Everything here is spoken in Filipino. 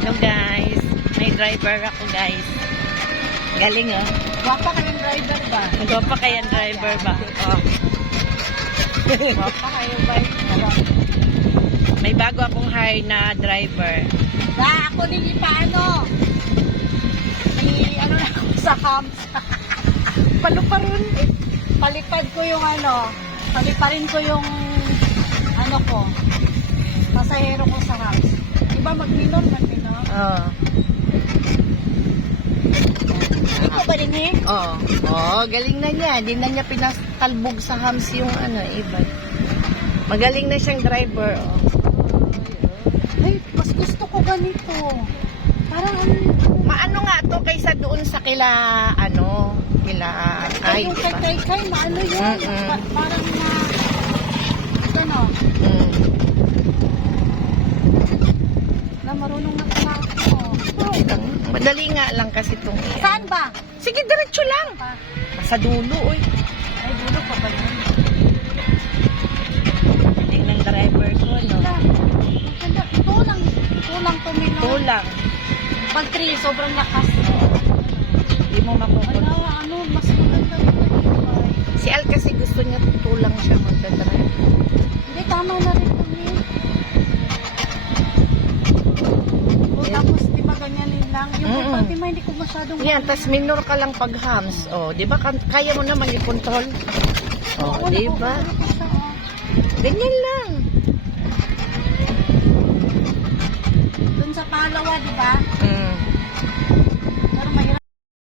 Hello guys, may driver ako guys. Galing oh. Wapa kayong driver ba? Nagwapa kayang driver ba? Oh. Wapa kayo ba? May bago akong hire na driver. Ako nili paano? Ano na ako sa hams. Paluparon. Palipad ko yung paliparin ko yung ko, pasahero ko sa hams. Diba magminor? Oh. Ikaw ba din eh? Oh. Oh, galing na niya. Hindi na niya pinastalbog sa hams yung iba. Magaling na siyang driver, oh. Ay, mas gusto ko ganito. Parang Maano nga to kaysa doon sa kila Kay, yung diba? kay, maano yun? Parang na marunong na tumakbo. Madali nga lang kasi itong Saan ba? Sige, diretso lang. Sa dulo, oy. Ay, dulo pa ba yun? Galing ng driver ko, no? Tulang tumino. Tulang. Pag 3, sobrang lakas. Hindi mo mapupunta. Mas maganda rin na Si Al kasi gusto niya tulang siya magdadrive. Hindi, tama na rin kami. Tapos, di ba ganyanin lang? Yung Fatima, hindi ko masyadong... Yan, tas minor ka lang pag hams. Oh, di ba kaya mo naman i-control? Oh, di ba? Ganyan lang. Doon sa Palawa, di ba?